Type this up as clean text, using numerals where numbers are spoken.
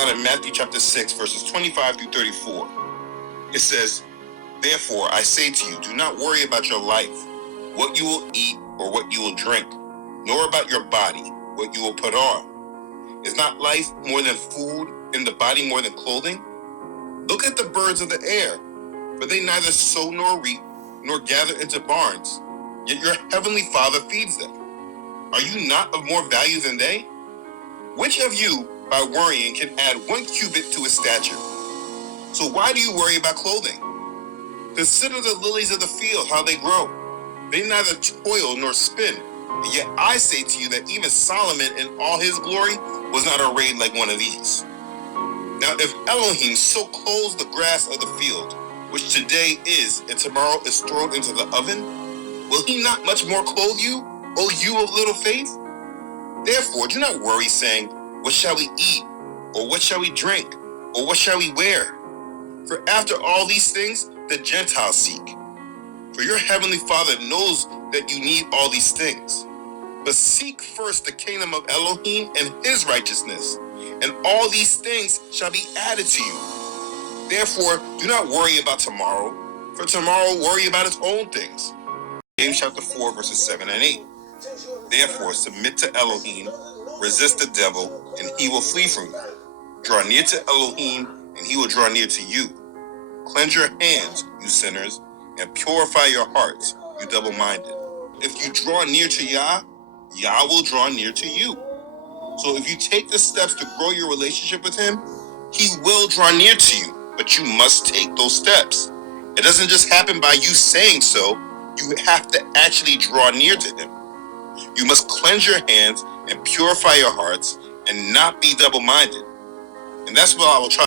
found in Matthew chapter 6, verses 25 through 34. It says, "Therefore I say to you, do not worry about your life, what you will eat or what you will drink, nor about your body, what you will put on. Is not life more than food, and the body more than clothing? Look at the birds of the air, for they neither sow nor reap, nor gather into barns, yet your heavenly Father feeds them. Are you not of more value than they? Which of you, by worrying, can add 1 cubit to his stature? So why do you worry about clothing? Consider the lilies of the field, how they grow. They neither toil nor spin. And yet I say to you that even Solomon in all his glory was not arrayed like one of these. Now if Elohim so clothes the grass of the field, which today is and tomorrow is thrown into the oven, will he not much more clothe you, O you of little faith? Therefore do not worry, saying, what shall we eat? Or what shall we drink? Or what shall we wear? For after all these things the Gentiles seek. For your heavenly Father knows that you need all these things. But seek first the kingdom of Elohim and his righteousness, and all these things shall be added to you. Therefore, do not worry about tomorrow, for tomorrow will worry about its own things. James chapter 4, verses 7 and 8. Therefore, submit to Elohim, resist the devil, and he will flee from you. Draw near to Elohim, and he will draw near to you. Cleanse your hands, you sinners, and purify your hearts, you double-minded. If you draw near to Yah, Yah will draw near to you. So if you take the steps to grow your relationship with him, he will draw near to you, but you must take those steps. It doesn't just happen by you saying so. You have to actually draw near to him. You must cleanse your hands and purify your hearts and not be double-minded. And that's what I will try